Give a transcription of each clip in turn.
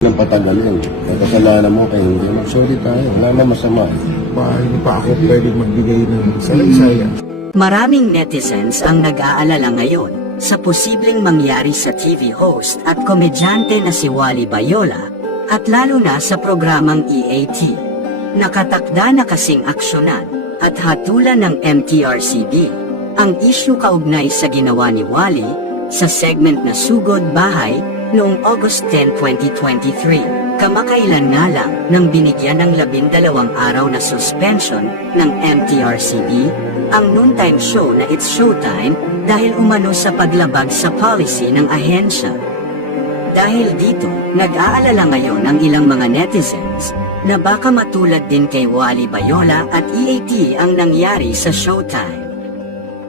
ng patagalin. Kasalanan mo kaya hindi mag-sorry tayo. Wala na masama. Hindi pa ako pwedeng magbigay ng salaysaya. Maraming netizens ang nag-aalala ngayon sa posibleng mangyari sa TV host at komedyante na si Wally Bayola at lalo na sa programang EAT. Nakatakda na kasing aksyonan at hatulan ng MTRCB ang issue kaugnay sa ginawa ni Wally sa segment na Sugod Bahay noong August 10, 2023. Kamakailan nga lang nang binigyan ng 12 araw na suspension ng MTRCB ang noontime show na It's Showtime dahil umano sa paglabag sa policy ng ahensya. Dahil dito, nag-aalala ngayon ang ilang mga netizens na baka matulad din kay Wally Bayola at EAT ang nangyari sa Showtime.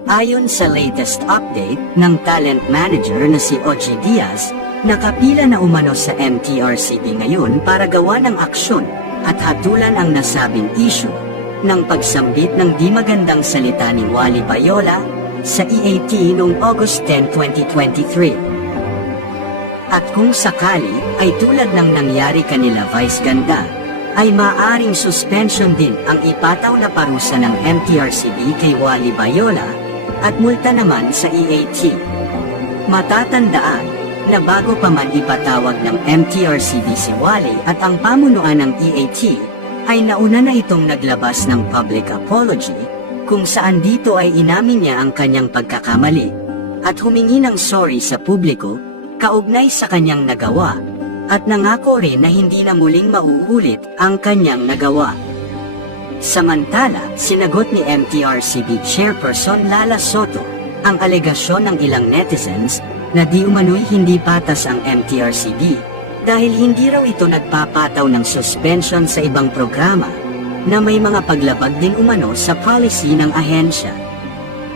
Ayon sa latest update ng talent manager na si Oji Diaz, nakapila na umano sa MTRCB ngayon para gawa ng aksyon at hatulan ang nasabing issue ng pagsambit ng di magandang salita ni Wally Bayola sa EAT noong August 10, 2023. At kung sakali ay tulad ng nangyari kanila Vice Ganda, ay maaring suspension din ang ipataw na parusa ng MTRCB kay Wally Bayola at multa naman sa EAT. Matatandaan na bago pa man ipatawag ng MTRCB si Wally at ang pamunuan ng EAT, ay nauna na itong naglabas ng public apology kung saan dito ay inamin niya ang kanyang pagkakamali at humingi ng sorry sa publiko kaugnay sa kanyang nagawa at nangako rin na hindi na muling mauulit ang kanyang nagawa. Samantala, sinagot ni MTRCB Chairperson Lala Soto ang alegasyon ng ilang netizens na di umano'y hindi patas ang MTRCB dahil hindi raw ito nagpapataw ng suspension sa ibang programa na may mga paglabag din umano sa policy ng ahensya.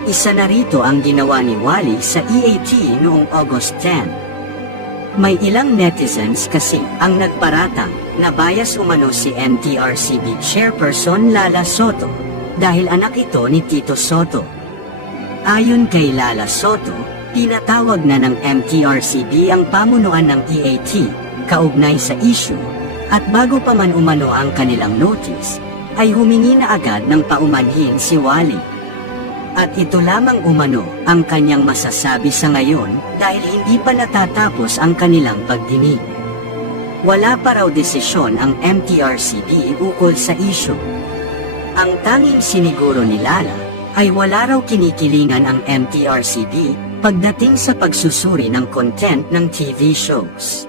Isa na rito ang ginawa ni Wally sa EAT noong August 10. May ilang netizens kasi ang nagparatang na bias umano si MTRCB Chairperson Lala Soto dahil anak ito ni Tito Soto. Ayon kay Lala Soto, tinatawag na ng MTRCB ang pamunuan ng EAT kaugnay sa issue at bago pa man umano ang kanilang notice, ay humingi na agad ng paumanhin si Wally. At ito lamang umano ang kanyang masasabi sa ngayon dahil hindi pa natatapos ang kanilang pagdinig. Wala pa raw desisyon ang MTRCB ukol sa issue. Ang tanging siniguro ni Lala ay wala raw kinikilingan ang MTRCB pagdating sa pagsusuri ng content ng TV shows.